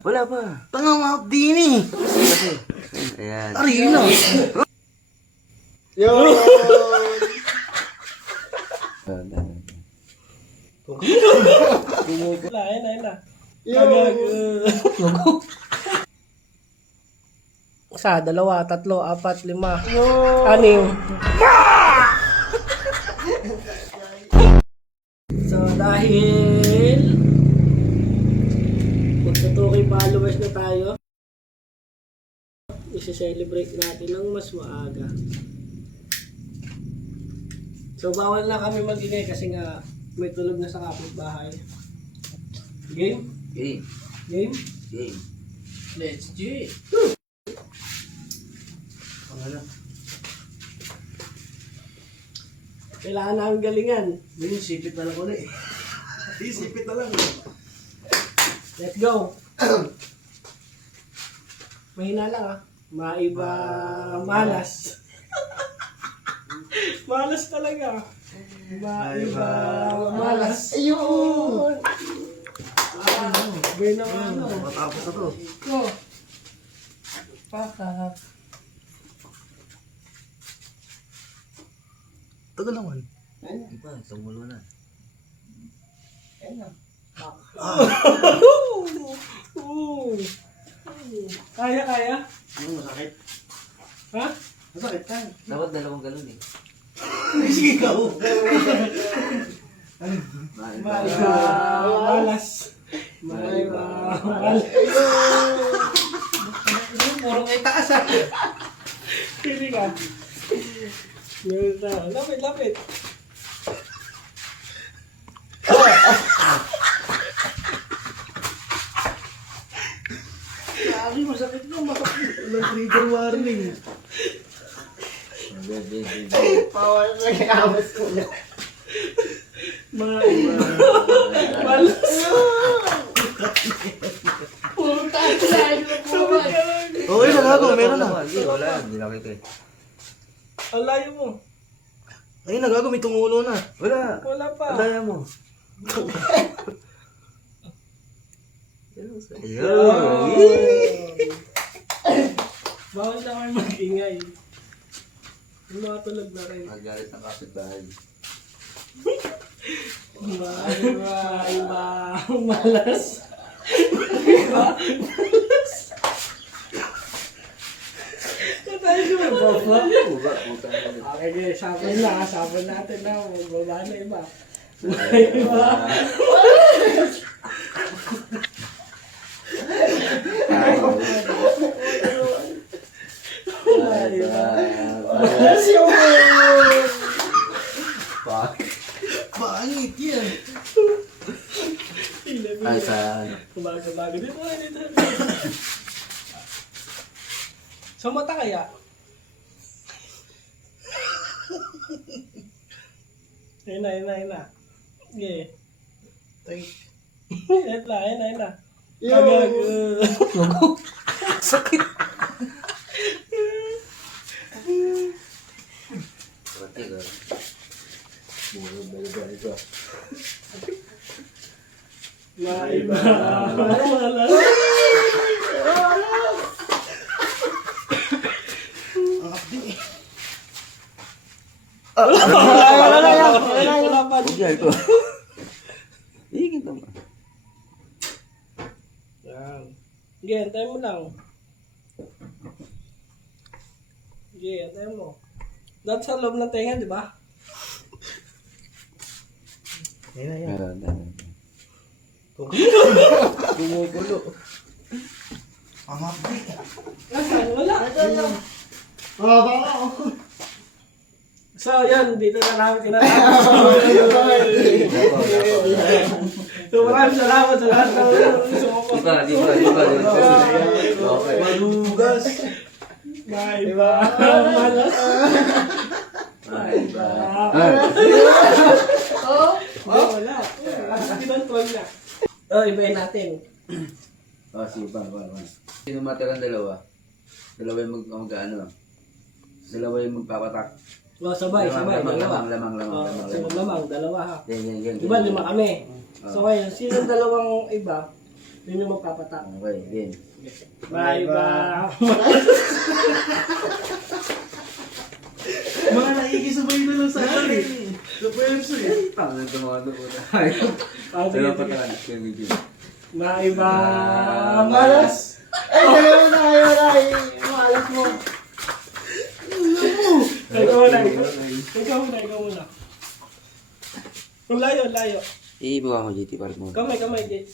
Wala pa. Tanga mga din eh. Kasi. Ayan. Ariyo na. Yo! Wala, ayun na. Yo! Isa, dalawa, tatlo, apat, lima, anim. So, dahil magtutukoy followers na tayo, isi-celebrate natin ng mas maaga. So, bawal na kami mag-ingay kasi nga may tulog na sa kapitbahay. Game? Game. Game? Game. Let's do it! Kailangan namin galingan. Yung sipit na lang ulit. Sipit na lang. Let's go! Mahina lang ah. Maiba malas. Malas talaga. Maiba malas. Ayun! Gawin na ano. Matapos na to. Go! Pakak. Tagal naman. Iba, tumulo na. Kaya, kaya? Ano masakit? Ha? Masakit ka. Dapat dalawang galon eh. Sige ka. Maiba malas. Maiba malas. Puro kay taas ah. Pili ka. Meron na. Lapit, lapit. Sabi masakit na. Masakit. Walang trigger warning. Power na kakamas ko na. Maiba malas. Puro tayo lang. Okay na gago. Meron na. Hindi, wala. Hindi nakita eh. Ang layo mo. Ayun na gago. May tumulo na. Wala. Wala pa. Daya mo. Ayun. Bawal na kayo mag-ingay. Yung mga tulog na rin. Magalit ng kapitbahay. Maiba malas. Maiba malas. Tayo ko Uba, puta na. okay, sabon na. Sabon natin na. Magbaba na iba. Maiba. Malas yun. Fuck. Pangit yan. Ay, sa ano? Kumaga-baga. Dito. Sa mata kaya? Ayun na. Okay. Ayun na. Agag. Sakit. Pati ka. Muro balik ka. Maiba. Malas. Ang akdi eh. Wala pa. Bugyan ko. Higit naman. Yan. Sige, antayin mo lang. Sige, antayin mo. Dahil sa loob ng tenga, di ba? Meron na. Kumukulo. Ang akdi. Nasaan? Wala. Baka So, yan. Dito na namin tinatapos. So, maraming salamat sa lahat ng sumuporta. Di ba. Okay. malugas. Maiba. Malas. Maiba. Wala. Pinontrol na. Ibayin natin. Sige, pan. Sino matirang dalawa? Dalawa yung mag-ano? Dalawa yung magpapatak. Sabay. Dalawa. Lamang. Sino lamang? Dalawa ha. Yan. Diba, 5 kami. So ngayon, sino dalawang iba, Yun yung magpapatak. Okay, game. Maiba. Mga nakikisabay na lang sa akin eh. Sa pwerso eh. Tangan ito mga ito po na. Sige, patakan. Sige. Maiba. Malas! Ay, dalawa na kayo na. Malas mo. Ikaw muna. Ang layo, layo. Iibawa ko GT para mo. Kamay, Jay.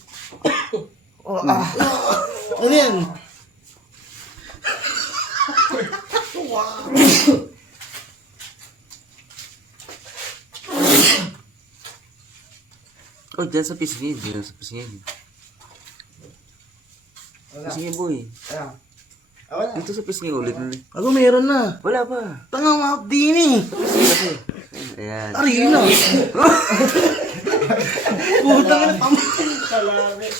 Ano yan? Oh, dyan sa pisngin. Dyan sa pisngin. Pisngin boy. Ayan. Wala. Dito sa pisngin ulit ulit. Ako meron na. Wala pa. Tanga mga din eh. Kasi. Ayan. Ari na. Putang na tama. Kalabi.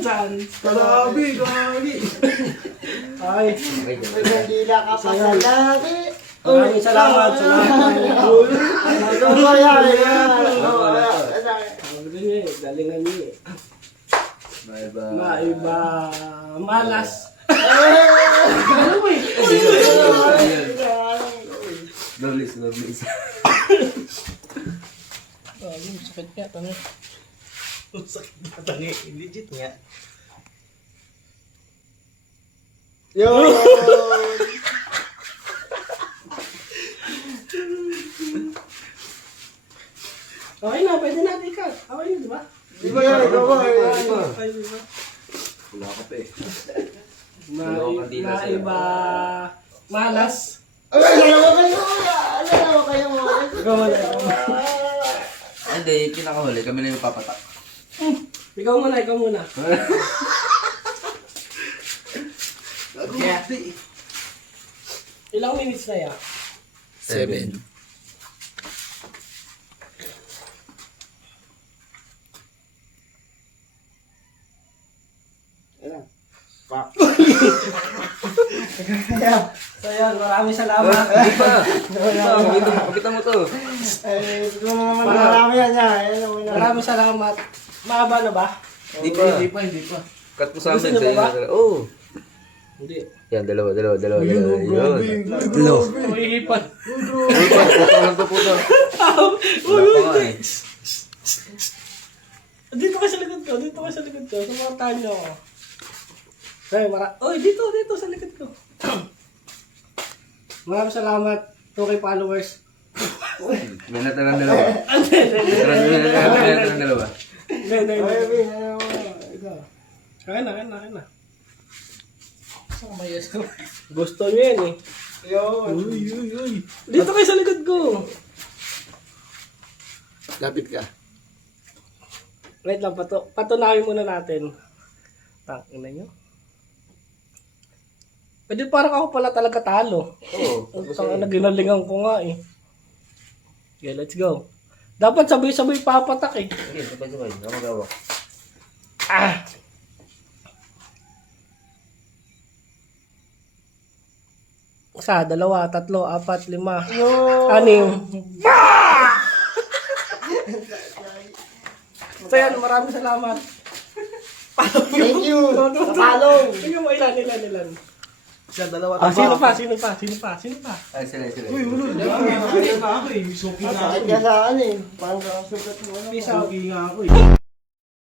Saan? Kalabi, kalabi. Ay. Nagandila ka pa sa lagi. Maraming salamat. Ano ba yan? Sabi niyo eh, galingan niyo eh. Maiba. Maiba. Malas. Doblis, doblis. Oh, yung sakit niya. Tanong. Sakit na tangi. Legit nga. Yo! Okay na, pwede natin ikat. Okay yun, di ba? Di ba yan? Ikaw ba? Okay, di ba? Wala ka pa eh. Maiba. Malas. Ay, dalawa kayo. Dalawa kayo mga. Ikaw muna. Hindi, pinakahuli. Kami na yung papatak. Ikaw muna. Ilang minutes na yan? 7. So yan, maraming salamat. Hindi pa. Pakita mo to. Marami yan yan. Maraming salamat. Mahaba na ba? Hindi pa. Hindi pa. Cut mo sa Gusto amin. niyo ba? Oo. Hindi. Yan, dalawa. Yun. Umihipan. Uy, pa. Puto lang to, puto. Wala pa nga eh. Dito ka sa likod ko. Sumataan niyo ako. Hey, dito sa likod ko. Maraming salamat. 2K followers. May natirang dalawa. May natirang dalawa. Hindi. Kaya na. Gusto niyo yan eh. Uy. Dito kayo sa likod ko. Lapit ka. Wait lang, patunawin muna natin. Tangina nyo. Pwede parang ako pala talaga talo. Oo. Ang naginalingan ko nga eh. Okay, let's go. Dapat sabay-sabay papatak eh. Sige, sabay-sabay. Ako magawa. Ah! Isa, dalawa, tatlo, apat, lima, anim. So yan, maraming salamat. Thank you. Napalong. Tingnan mo ilan. Siya, dalawa. Sino pa? Ay, sila. Uy, ulo. Dami na ako eh. Suki na ako Sakit eh. ka sa ano eh. Parang sa sugat mo. Peace out. Suki nga ako eh.